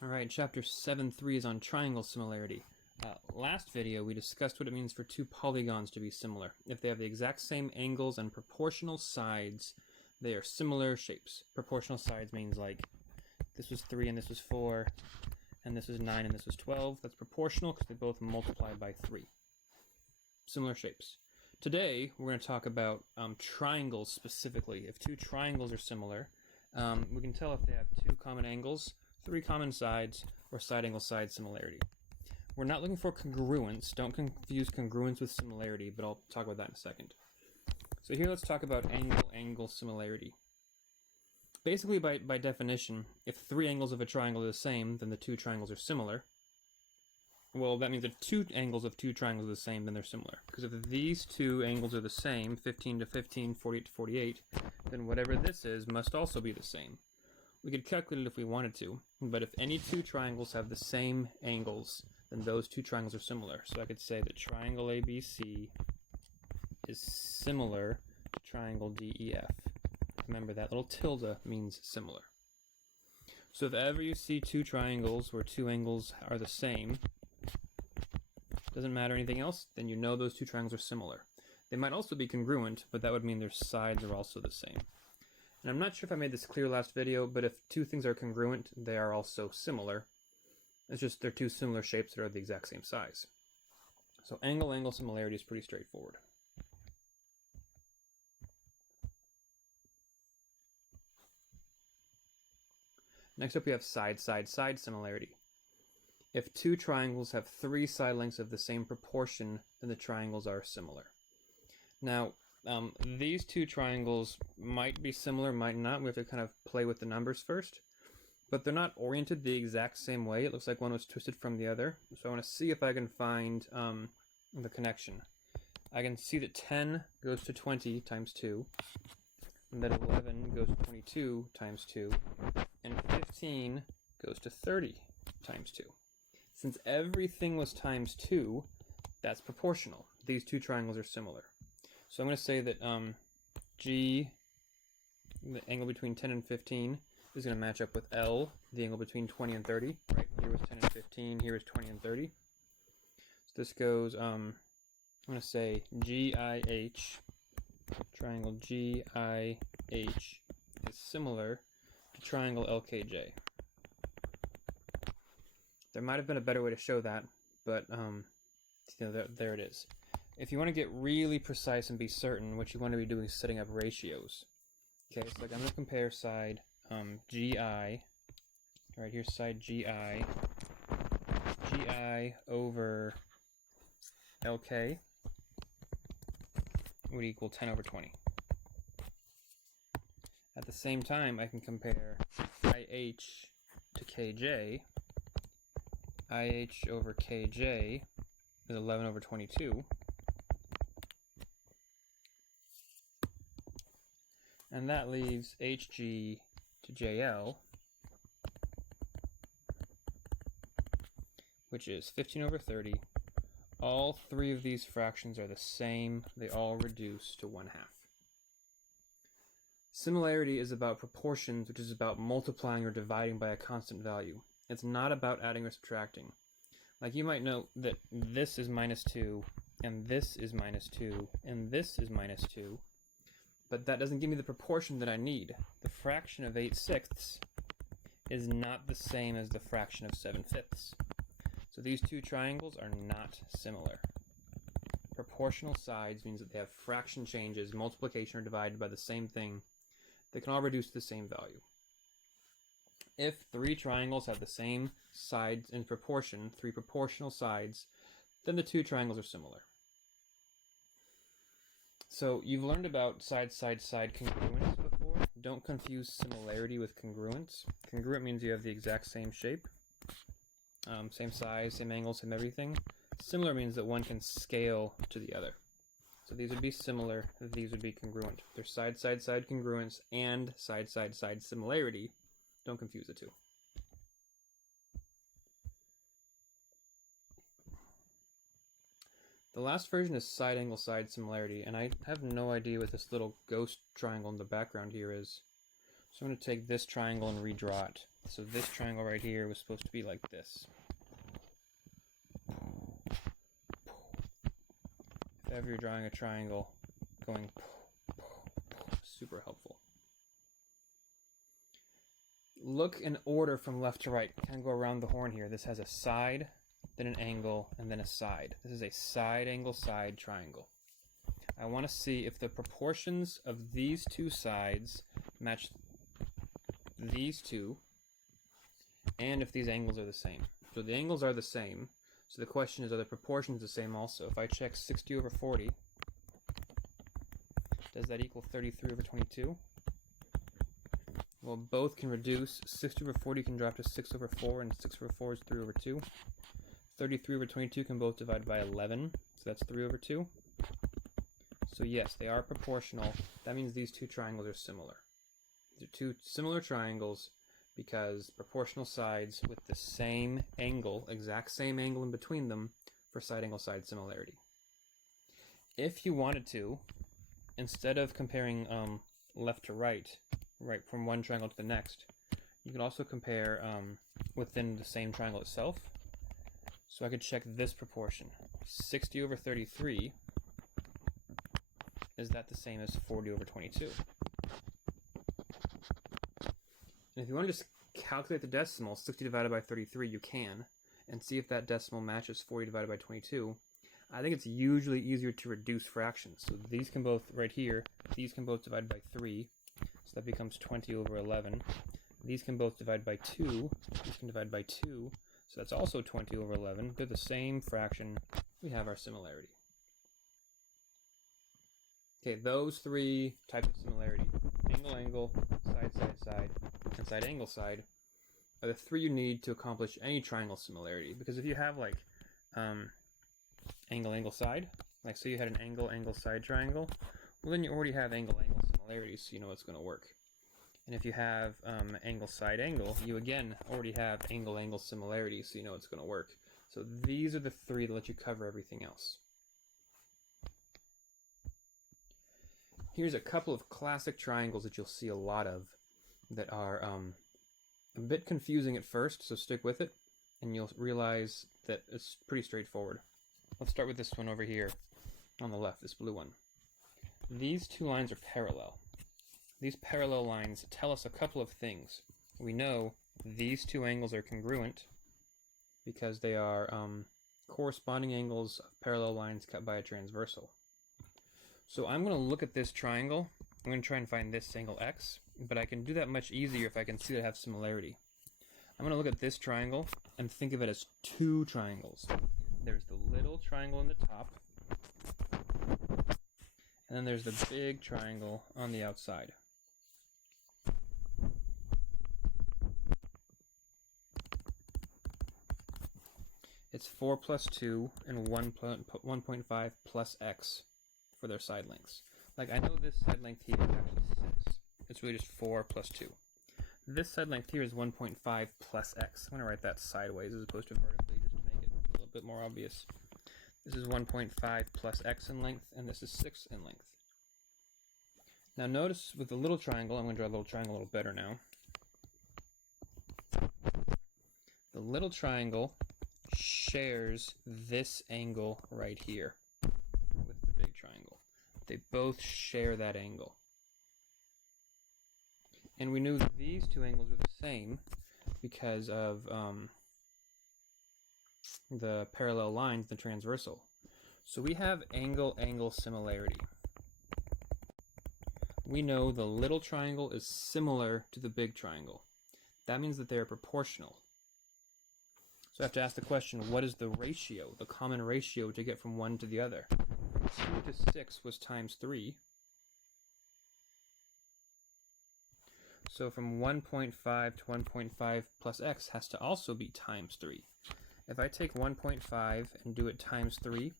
Alright, chapter 7-3 is on triangle similarity. Last video, we discussed what it means for two polygons to be similar. If they have the exact same angles and proportional sides, they are similar shapes. Proportional sides means like this was 3 and this was 4, and this was 9 and this was 12. That's proportional because they both multiply by 3. Similar shapes. Today, we're going to talk about triangles specifically. If two triangles are similar, we can tell if they have two common angles, three common sides, or side-angle-side similarity. We're not looking for congruence. Don't confuse congruence with similarity, but I'll talk about that in a second. So here let's talk about angle-angle similarity. Basically, by definition, if three angles of a triangle are the same, then the two triangles are similar. Well, that means if two angles of two triangles are the same, then they're similar. Because if these two angles are the same, 15 to 15, 48 to 48, then whatever this is must also be the same. We could calculate it if we wanted to, but if any two triangles have the same angles, then those two triangles are similar. So I could say that triangle ABC is similar to triangle DEF. Remember, that little tilde means similar. So if ever you see two triangles where two angles are the same, doesn't matter anything else, then you know those two triangles are similar. They might also be congruent, but that would mean their sides are also the same. And I'm not sure if I made this clear last video, but if two things are congruent, they are also similar. It's just they're two similar shapes that are the exact same size. So angle-angle similarity is pretty straightforward. Next up we have side-side-side similarity. If two triangles have three side lengths of the same proportion, then the triangles are similar. Now, these two triangles might be similar, might not. We have to kind of play with the numbers first. But they're not oriented the exact same way. It looks like one was twisted from the other. So I want to see if I can find the connection. I can see that 10 goes to 20 times 2, and that 11 goes to 22 times 2, and 15 goes to 30 times 2. Since everything was times 2, that's proportional. These two triangles are similar. So I'm going to say that G, the angle between 10 and 15, is going to match up with L, the angle between 20 and 30. Right, here was 10 and 15, here is 20 and 30. So this goes, I'm going to say GIH, triangle GIH is similar to triangle LKJ. There might have been a better way to show that, but there it is. If you want to get really precise and be certain, what you want to be doing is setting up ratios. Okay, so like I'm going to compare side GI, right here's side GI over LK would equal 10 over 20. At the same time, I can compare IH to KJ. IH over KJ is 11 over 22. And that leaves HG to JL, which is 15 over 30. All three of these fractions are the same. They all reduce to 1/2. Similarity is about proportions, which is about multiplying or dividing by a constant value. It's not about adding or subtracting. Like you might know that this is -2, and this is -2, and this is -2. But that doesn't give me the proportion that I need. The fraction of 8/6 is not the same as the fraction of 7/5. So these two triangles are not similar. Proportional sides means that they have fraction changes, multiplication or divided by the same thing. They can all reduce to the same value. If three triangles have the same sides in proportion, three proportional sides, then the two triangles are similar. So you've learned about side-side-side congruence before. Don't confuse similarity with congruence. Congruent means you have the exact same shape, same size, same angle, same everything. Similar means that one can scale to the other. So these would be similar, these would be congruent. There's side-side-side congruence and side-side-side similarity. Don't confuse the two. The last version is side-angle-side similarity, and I have no idea what this little ghost triangle in the background here is. So I'm going to take this triangle and redraw it. So this triangle right here was supposed to be like this. If ever you're drawing a triangle, going super helpful. Look in order from left to right. Kind of go around the horn here. This has a side, then an angle, and then a side. This is a side angle side triangle. I want to see if the proportions of these two sides match these two, and if these angles are the same. So the angles are the same. So the question is, are the proportions the same also? If I check 60 over 40, does that equal 33 over 22? Well, both can reduce. 60 over 40 can drop to 6 over 4, and 6 over 4 is 3 over 2. 33 over 22 can both divide by 11, so that's 3 over 2. So yes, they are proportional. That means these two triangles are similar. These are two similar triangles because proportional sides with the same angle, exact same angle in between them, for side angle side similarity. If you wanted to, instead of comparing left to right, right from one triangle to the next, you can also compare within the same triangle itself. So I could check this proportion. 60 over 33, is that the same as 40 over 22? And if you want to just calculate the decimal, 60 divided by 33, you can, and see if that decimal matches 40 divided by 22. I think it's usually easier to reduce fractions. So these can both, right here, these can both divide by 3, so that becomes 20 over 11. These can both divide by 2, these can divide by 2, so that's also 20 over 11. They're the same fraction. We have our similarity. Okay, those three types of similarity, angle, angle, side, side, side, and side, angle, side, are the three you need to accomplish any triangle similarity. Because if you have like angle, angle, side, like say you had an angle, angle, side triangle, well then you already have angle, angle similarities, so you know it's going to work. And if you have angle, side, angle, you again already have angle, angle similarities, so you know it's going to work. So these are the three that let you cover everything else. Here's a couple of classic triangles that you'll see a lot of that are a bit confusing at first, so stick with it, and you'll realize that it's pretty straightforward. Let's start with this one over here on the left, this blue one. These two lines are parallel. These parallel lines tell us a couple of things. We know these two angles are congruent because they are corresponding angles of parallel lines cut by a transversal. So I'm going to look at this triangle. I'm going to try and find this angle x, but I can do that much easier if I can see that I have similarity. I'm going to look at this triangle and think of it as two triangles. There's the little triangle in the top, and then there's the big triangle on the outside. It's 4 plus 2 and 1.5 plus x for their side lengths. Like, I know this side length here is actually 6. It's really just 4 plus 2. This side length here is 1.5 plus x. I'm going to write that sideways as opposed to vertically just to make it a little bit more obvious. This is 1.5 plus x in length, and this is 6 in length. Now notice with the little triangle, I'm going to draw a little triangle a little better now. The little triangle shares this angle right here with the big triangle. They both share that angle. And we knew that these two angles were the same because of the parallel lines, the transversal. So we have angle-angle similarity. We know the little triangle is similar to the big triangle. That means that they are proportional. So I have to ask the question, what is the ratio, the common ratio to get from one to the other? 2 to 6 was times 3. So from 1.5 to 1.5 plus x has to also be times 3. If I take 1.5 and do it times 3,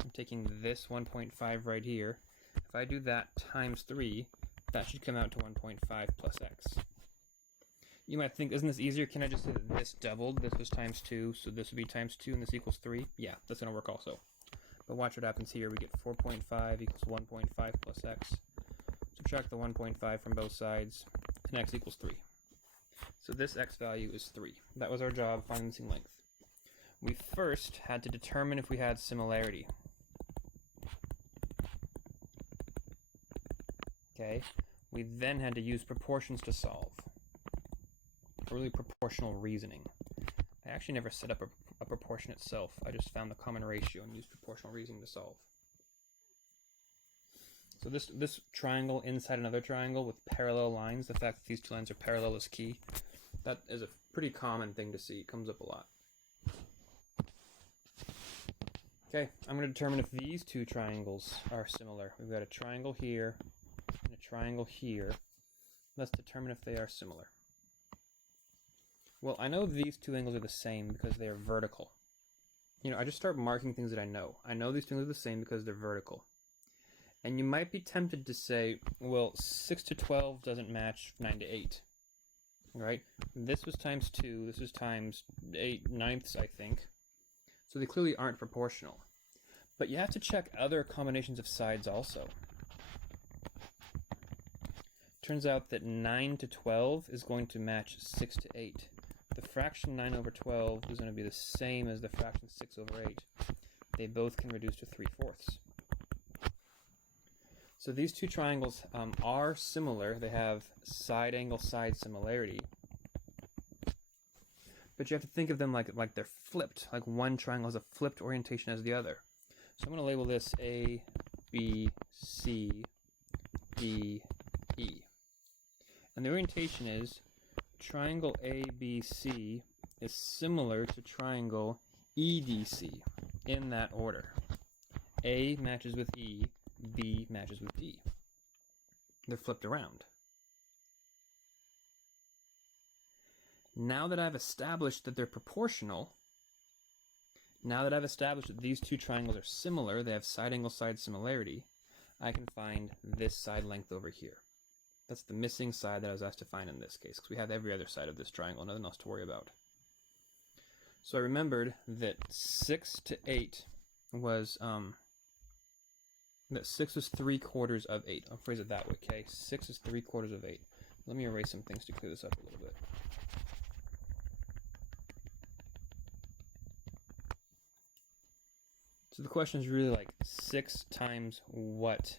I'm taking this 1.5 right here. If I do that times 3, that should come out to 1.5 plus x. You might think, isn't this easier? Can I just say that this doubled? This was times 2, so this would be times 2, and this equals 3? Yeah, that's going to work also. But watch what happens here. We get 4.5 equals 1.5 plus x. Subtract subtract the 1.5 from both sides, and x equals 3. So this x value is 3. That was our job, finding the missing length. We first had to determine if we had similarity. Okay, we then had to use proportions to solve. Really proportional reasoning. I actually never set up a proportion itself. I just found the common ratio and used proportional reasoning to solve. So this triangle inside another triangle with parallel lines, the fact that these two lines are parallel is key. That is a pretty common thing to see. It comes up a lot. Okay, I'm going to determine if these two triangles are similar. We've got a triangle here and a triangle here. Let's determine if they are similar. Well, I know these two angles are the same because they are vertical. You know, I just start marking things that I know. I know these two angles are the same because they're vertical. And you might be tempted to say, well, 6 to 12 doesn't match 9 to 8. Right? This was times 2. This is times 8/9, I think. So they clearly aren't proportional. But you have to check other combinations of sides also. Turns out that 9 to 12 is going to match 6 to 8. The fraction 9 over 12 is going to be the same as the fraction 6 over 8. They both can reduce to 3/4. So these two triangles are similar. They have side-angle-side similarity. But you have to think of them like they're flipped. Like one triangle has a flipped orientation as the other. So I'm going to label this A, B, C, D, E. And the orientation is triangle ABC is similar to triangle EDC in that order. A matches with E, B matches with D. They're flipped around. Now that I've established that they're proportional, now that I've established that these two triangles are similar, they have side-angle-side similarity, I can find this side length over here. That's the missing side that I was asked to find in this case, because we have every other side of this triangle, nothing else to worry about. So I remembered that 6 to 8 was, that 6 was 3/4 of 8. I'll phrase it that way, okay? 6 is 3/4 of 8. Let me erase some things to clear this up a little bit. So the question is really like 6 times what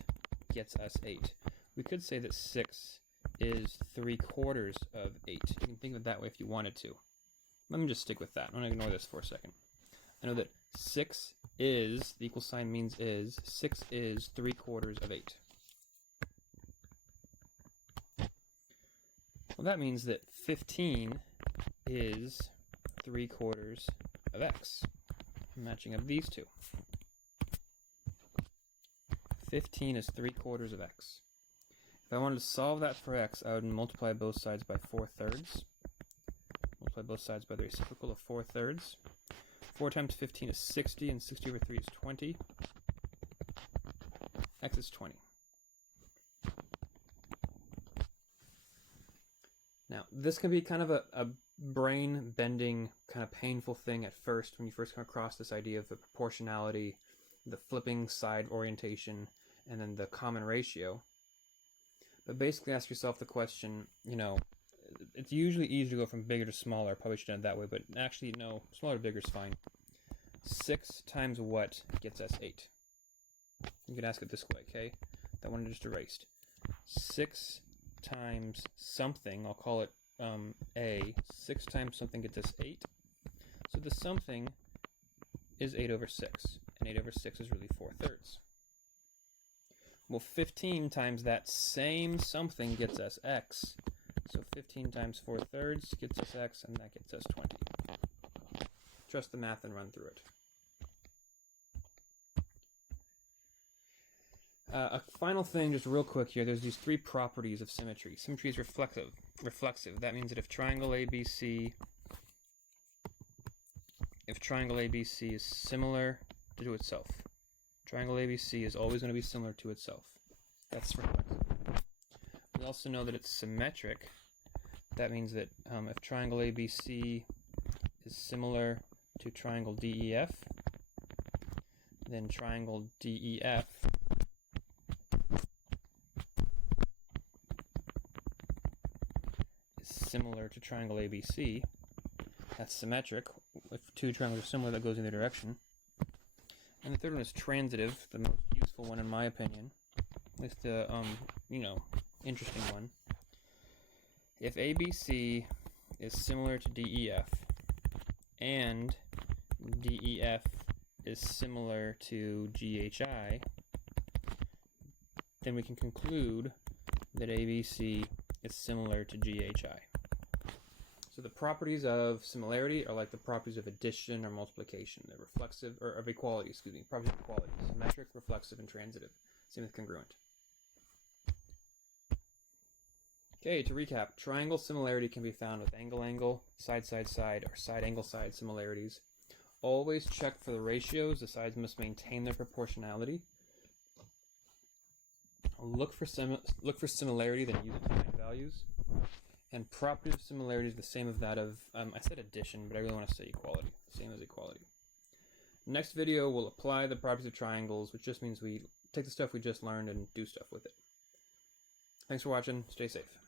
gets us 8? We could say that 6 is 3/4 of 8. You can think of it that way if you wanted to. Let me just stick with that. I'm going to ignore this for a second. I know that 6 is, the equal sign means is, 6 is 3/4 of 8. Well, that means that 15 is 3/4 of x. Matching up these two. 15 is 3/4 of x. If I wanted to solve that for x, I would multiply both sides by 4/3. Multiply both sides by the reciprocal of 4/3. 4 times 15 is 60, and 60 over 3 is 20. X is 20. Now, this can be kind of a brain-bending, kind of painful thing at first when you first come across this idea of the proportionality, the flipping side orientation, and then the common ratio. But basically ask yourself the question, you know, it's usually easier to go from bigger to smaller. Probably should have done it that way, but actually, no, smaller to bigger is fine. 6 times what gets us 8? You can ask it this way, okay? That one I just erased. 6 times something, I'll call it A. 6 times something gets us 8. So the something is 8 over 6. And 8 over 6 is really 4/3. Well, 15 times that same something gets us x. So 15 times 4/3 gets us x, and that gets us 20. Trust the math and run through it. A final thing, just real quick here, there's these 3 properties of symmetry. Symmetry is reflexive. That means that if triangle ABC is similar to itself, triangle ABC is always going to be similar to itself. That's reflexive. We also know that it's symmetric. That means that if triangle ABC is similar to triangle DEF, then triangle DEF is similar to triangle ABC. That's symmetric. If two triangles are similar, that goes in either direction. And the third one is transitive, the most useful one in my opinion. At least the, interesting one. If ABC is similar to DEF, and DEF is similar to GHI, then we can conclude that ABC is similar to GHI. So the properties of similarity are like the properties of addition or multiplication. They're reflexive, or of equality, properties of equality. Symmetric, reflexive, and transitive. Same with congruent. Okay, to recap, triangle similarity can be found with angle-angle, side-side-side, or side-angle-side similarities. Always check for the ratios. The sides must maintain their proportionality. Look for similarity, then use it to find values. And property of similarity is the same as that of, I said addition, but I really want to say equality. Same as equality. Next video, we'll apply the properties of triangles, which just means we take the stuff we just learned and do stuff with it. Thanks for watching. Stay safe.